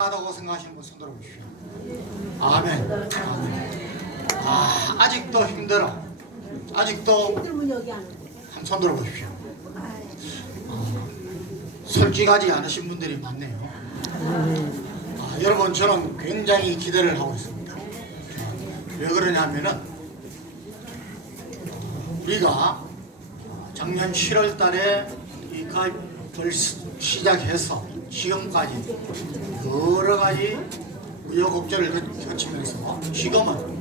하다고 생각하시는 분 손들어 보십시오. 아멘. 아멘. 아, 아직도 힘들어. 아직도 한 손 들어 보십시오. 어, 솔직하지 않으신 분들이 많네요. 아, 여러분 저는 굉장히 기대를 하고 있습니다. 왜 그러냐면은 어, 우리가 작년 7월 달에 이 가입을 시- 시작해서 지금까지 여러 가지 우여곡절을 거- 거치면서 지금은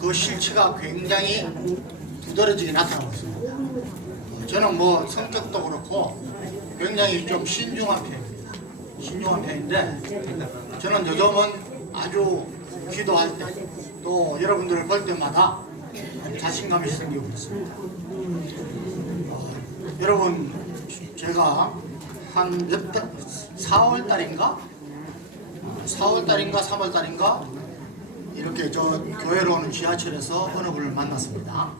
그 실체가 굉장히 두드러지게 나타나고 있습니다. 어, 저는 뭐 성격도 그렇고 굉장히 좀 신중한 편입니다. 신중한 편인데 저는 요즘은 아주 기도할 때 또 여러분들을 볼 때마다 자신감이 생기고 있습니다. 어, 여러분 제가 한 몇 달, 4월 달인가? 4월 달인가 3월 달인가 이렇게 저 교회로 오는 지하철에서 어느 분을 만났습니다.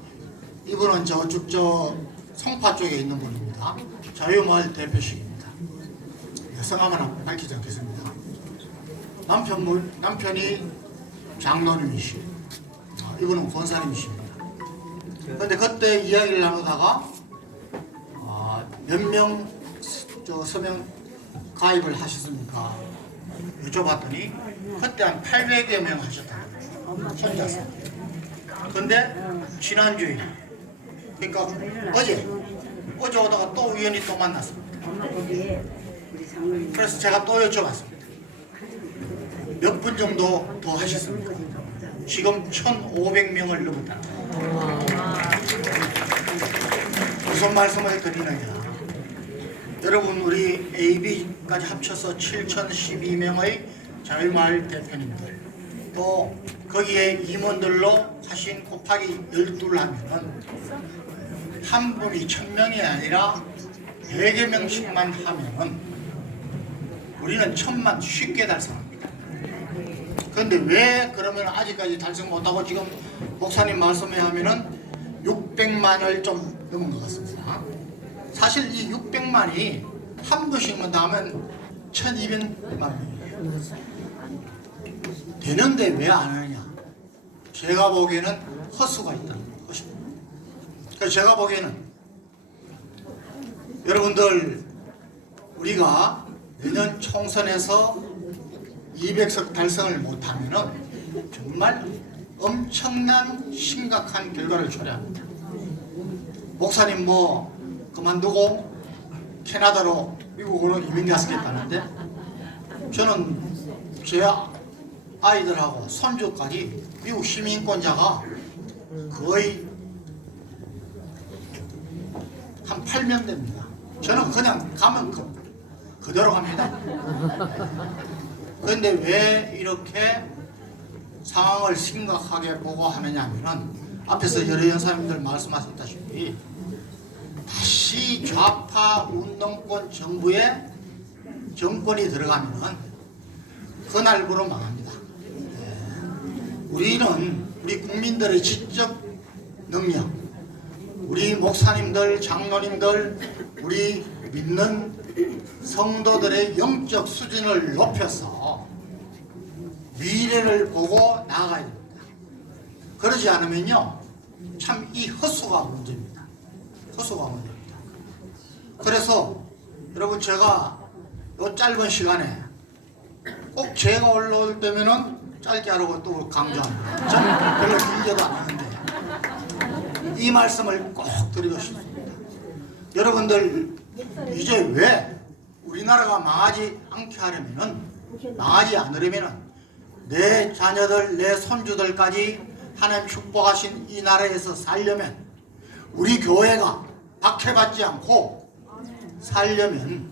이분은 저쪽 저 성파 쪽에 있는 분입니다. 자유마을 대표식입니다. 성함은 밝히지 않겠습니다. 남편분 남편이 장로님이시고 아, 이분은 권사님이십니다. 그런데 그때 이야기를 나누다가 아, 몇명 서명 가입을 하셨습니까? 여쭤봤더니 그때 한 800여 명 거예요. 혼자서. 근데 지난주에 그러니까 어제 어제 오다가 또 우연히 또 만났습니다. 그래서 제가 또 여쭤봤습니다. 몇 분 정도 더 하셨습니까? 지금 1,500명을 넘었다는 거예요. 무슨 말씀을 드리느냐? 여러분 우리 AB까지 합쳐서 7,012명의 자유마을 대표님들 또 거기에 임원들로 하신 곱하기 12를 하면은 한 분이 1,000명이 아니라 100여 명씩만 하면은 우리는 천만 쉽게 달성합니다. 그런데 왜 그러면 아직까지 달성 못하고 지금 목사님 말씀에 하면은 600만을 좀 넘은 것 같습니다. 사실 이 600만이 한 분씩만 나면 1200만 명이에요. 되는데 왜 안 하느냐? 제가 보기에는 허수가 있다는 것입니다. 제가 보기에는 여러분들 우리가 내년 총선에서 200석 달성을 못하면은 정말 엄청난 심각한 결과를 초래합니다. 목사님 뭐 그만두고 캐나다로 미국으로 이민 가시겠다는데 저는 제 아이들하고 손주까지 미국 시민권자가 거의 한 8명 됩니다. 저는 그냥 가면 그, 그대로 갑니다. 그런데 왜 이렇게 상황을 심각하게 보고 하느냐 하면은 앞에서 여러 연사님들 말씀하셨다시피 다 시 좌파 운동권 정부의 정권이 들어가면은 그날부로 망합니다. 예. 우리는 우리 국민들의 지적 능력, 우리 목사님들, 장로님들, 우리 믿는 성도들의 영적 수준을 높여서 미래를 보고 나아가야 됩니다. 그러지 않으면요, 참 이 허수가 문제입니다. 허수가 문제입니다. 그래서 여러분 제가 이 짧은 시간에 꼭 제가 올라올 때면은 짧게 하라고 또 강조합니다. 저는 별로 길게도 안 하는데 이 말씀을 꼭 드리고 싶습니다. 여러분들 이제 왜 우리나라가 망하지 않게 하려면은 망하지 않으려면은 내 자녀들 내 손주들까지 하나님 축복하신 이 나라에서 살려면 우리 교회가 박해받지 않고 살려면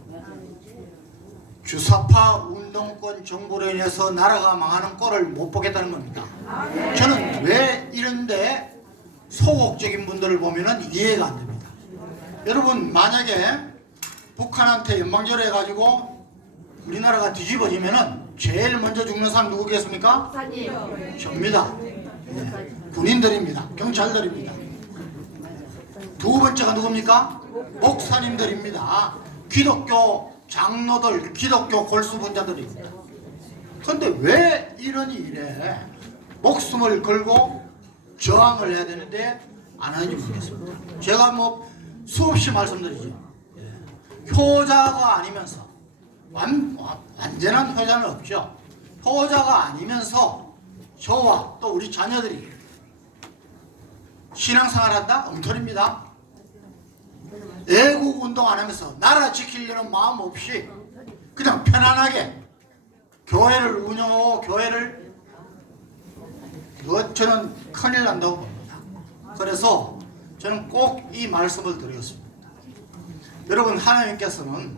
주사파 운동권 정부로 인해서 나라가 망하는 꼴을 못 보겠다는 겁니다. 저는 왜 이런데 소극적인 분들을 보면은 이해가 안 됩니다. 여러분 만약에 북한한테 연방제로 해가지고 우리나라가 뒤집어지면은 제일 먼저 죽는 사람 누구겠습니까? 접니다. 예, 군인들입니다. 경찰들입니다. 두 번째가 누굽니까? 목사님들입니다. 기독교 장로들, 기독교 골수분자들입니다. 근데 왜 이런 일에 목숨을 걸고 저항을 해야 되는데 안 하는지 모르겠습니다. 제가 뭐 수없이 말씀드리죠. 예. 효자가 아니면서 완, 와- 완전한 효자는 없죠. 효자가 아니면서 저와 또 우리 자녀들이 신앙생활한다? 엉터리입니다. 애국 운동 안 하면서 나라 지키려는 마음 없이 그냥 편안하게 교회를 운영하고 교회를 저는 큰일 난다고 봅니다. 그래서 저는 꼭 이 말씀을 드리겠습니다. 여러분 하나님께서는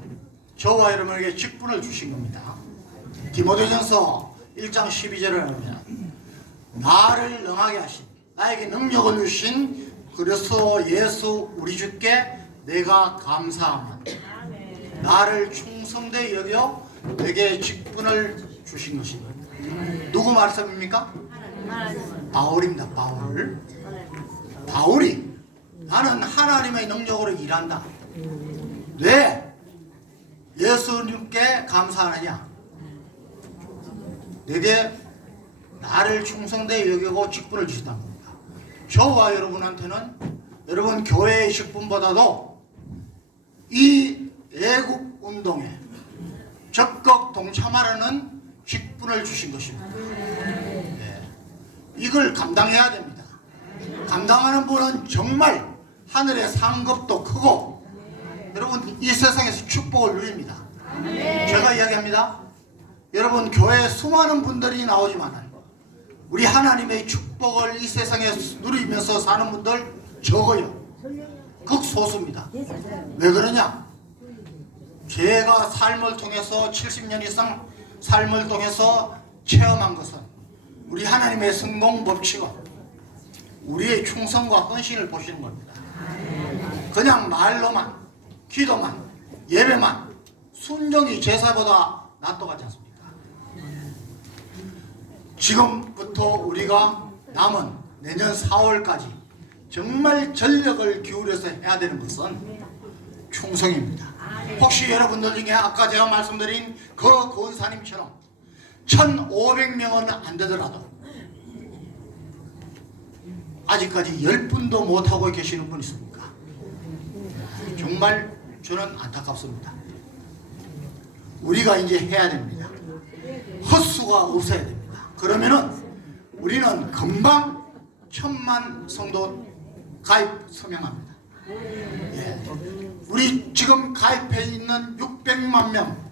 저와 여러분에게 직분을 주신 겁니다. 디모데전서 1장 12절에 보면 나를 능하게 하신 나에게 능력을 주신 그리스도 예수 우리 주께 내가 감사함은 나를 충성되 여겨 내게 직분을 주신 것입니다. 누구 말씀입니까? 바울입니다. 바울. 바울이 나는 하나님의 능력으로 일한다. 왜 예수님께 감사하느냐? 내게 나를 충성되 여기고 직분을 겁니다. 저와 여러분한테는 여러분 교회의 직분보다도 이 애국 운동에 적극 동참하라는 직분을 주신 것입니다. 예. 이걸 감당해야 됩니다. 감당하는 분은 정말 하늘의 상급도 크고 여러분 이 세상에서 축복을 누립니다. 제가 이야기합니다. 여러분 교회에 수많은 분들이 나오지만 우리 하나님의 축복을 이 세상에 누리면서 사는 분들 적어요. 극소수입니다. 왜 그러냐? 제가 삶을 통해서 70년 이상 삶을 통해서 체험한 것은 우리 하나님의 성공 법칙은 우리의 충성과 헌신을 보시는 겁니다. 그냥 말로만, 기도만, 예배만, 순종이 제사보다 낫다고 하지 않습니까? 지금부터 우리가 남은 내년 4월까지 정말 전력을 기울여서 해야 되는 것은 충성입니다. 혹시 여러분들 중에 아까 제가 말씀드린 그 권사님처럼 1,500명은 안 되더라도 아직까지 10분도 못하고 계시는 분 있습니까? 정말 저는 안타깝습니다. 우리가 이제 해야 됩니다. 헛수가 없어야 됩니다. 그러면은 우리는 금방 천만 성도 가입 서명합니다. 예. 우리 지금 가입해 있는 600만 명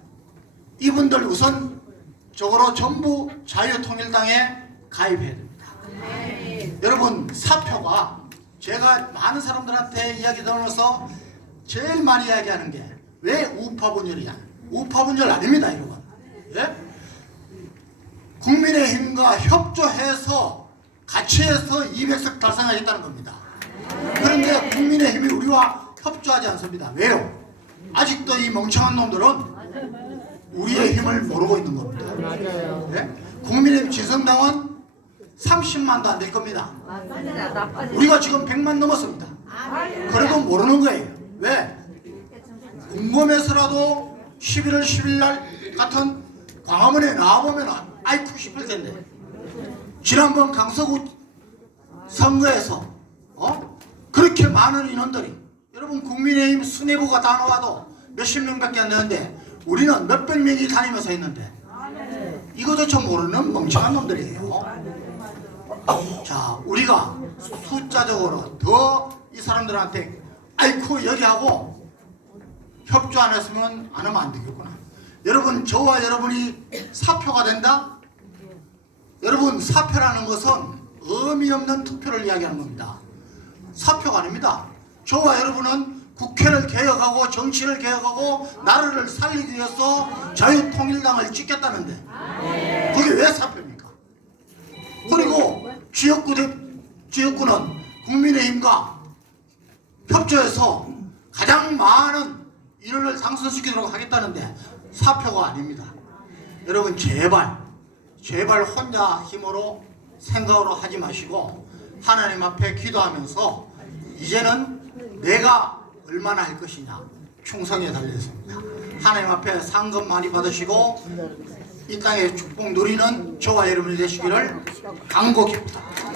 이분들 우선 적으로 전부 자유통일당에 가입해야 됩니다. 여러분 사표가 제가 많은 사람들한테 이야기 들으면서 제일 많이 이야기하는 게 왜 우파분열이냐? 우파분열 아닙니다, 여러분. 예? 국민의힘과 협조해서 같이 해서 200석 달성하겠다는 겁니다. 그런데 국민의힘이 우리와 협조하지 않습니다. 왜요? 아직도 이 멍청한 놈들은 우리의 힘을 모르고 있는 겁니다. 예? 국민의힘 지성당은 30만도 안 될 겁니다. 우리가 지금 100만 넘었습니다. 그래도 모르는 거예요. 왜? 궁금해서라도 11월 10일 날 같은 광화문에 나와보면 아이쿠 싶을 텐데. 지난번 강서구 선거에서 많은 인원들이 여러분 국민의힘 수뇌부가 다 나와도 몇십 명밖에 안 되는데 우리는 몇백 명이 다니면서 했는데 이거조차 모르는 멍청한 놈들이에요. 자, 우리가 숫자적으로 더 이 사람들한테 아이쿠 여기 하고 협조 안 했으면 안 하면 안 되겠구나. 여러분, 저와 여러분이 사표가 된다? 여러분, 사표라는 것은 의미 없는 투표를 이야기하는 겁니다. 사표가 아닙니다. 저와 여러분은 국회를 개혁하고 정치를 개혁하고 나라를 살리기 위해서 자유통일당을 찍겠다는데 그게 왜 사표입니까? 그리고 지역구 대, 지역구는 국민의힘과 협조해서 가장 많은 인원을 당선시키도록 하겠다는데 사표가 아닙니다. 여러분 제발 제발 혼자 힘으로 생각으로 하지 마시고 하나님 앞에 기도하면서 이제는 내가 얼마나 할 것이냐 충성에 달려 있습니다. 하나님 앞에 상금 많이 받으시고 이 땅의 축복 누리는 저와 여러분이 되시기를 간곡히 부탁드립니다.